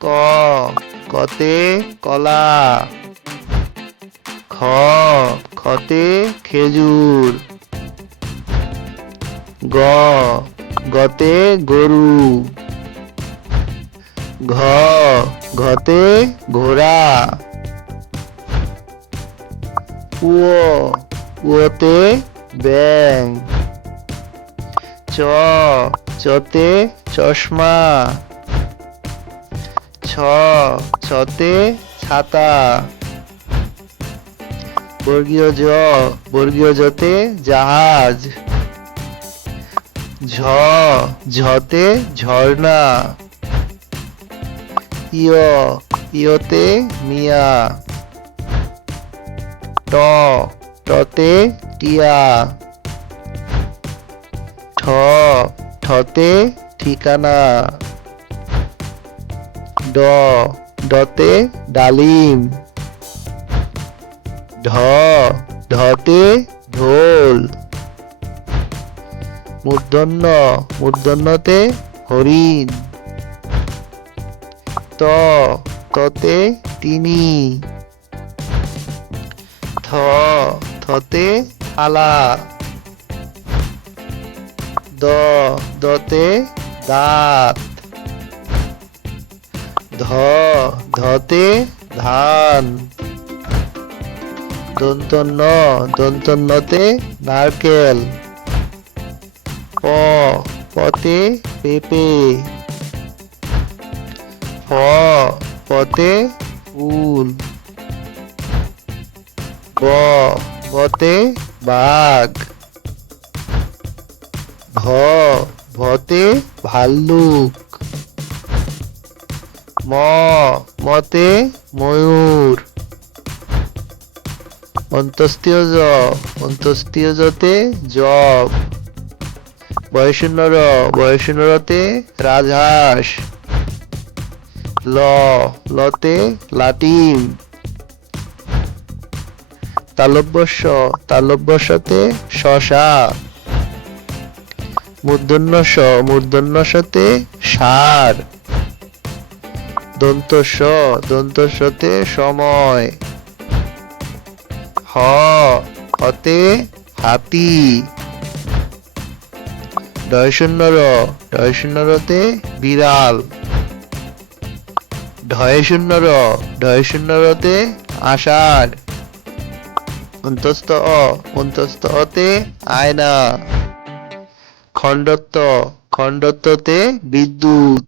ক কতে কলা, খ খতে খেজুর, গ গতে গরু, ঘ ঘতে ঘোড়া, উ উতে ব্যাঙ, চ চতে চশমা, ছ ছতে ছাতা, বর্গীয় জ বর্গীয় জতে জাহাজ, ঝ ঝতে ঝর্ণা, ইয় ইয়তে মিয়া, ট টতে টিয়া, ঠ ঠতে ঠিকানা, ড ডতে ডালিম, ঢ ঢতে ঢোল, মূর্ধন্য মূর্ধন্যতে হরিণ, ত ততে তিনি, থ থতে থালা, দ দতে দাঁত, ধ ধতে ধান, দন্তন্য দন্তন্যতে নারকেল, প পতে পেঁপে, ফ ফতে ফুল, ব বতে বাঘ, ভ ভতে ভাল্লুক, ম মতে ময়ূর, অন্তস্তীয় জ অন্তস্তীয় জতে জব, বয়শূন্য র বয়শূন্য রতে রাজহাঁস, ল লতে লাটিম, তালব্যস্য তালব্যস্যতে শশা, মূর্ধন্য ষ মূর্ধন্য শতে ষাঁড়, দন্তস্ব দন্তস্বতে সময়, হ হতে হাতি, ঢয়শূন্য র ঢয়শূন্য রতে বিড়াল, ঢয়শূন্য র ঢয়শূন্য রতে আষাঢ়, অন্তস্থ অন্তস্থ অতে আয়না, খণ্ডত্ব খণ্ডত্বতে বিদ্যুৎ।